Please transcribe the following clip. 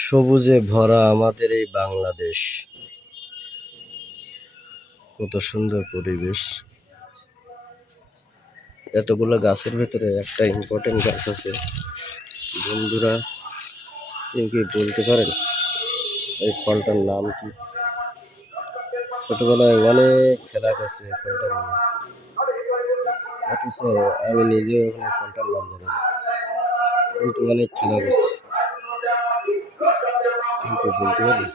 সবুজে ভরা আমাদের এই বাংলাদেশ, কত সুন্দর পরিবেশ। এতগুলো গাছের ভেতরে একটা ইম্পর্টেন্ট গাছ আছে, বন্ধুরা কেউ কি বলতে পারেন এই ফলটার নাম কি? ছোটবেলায় অনেক খেলা করছে ফলটা নিয়ে, অথচ আমি নিজেও এখন ফলটার নাম জানি না, কিন্তু অনেক খেলা করছি, কিন্তু বলতে পারি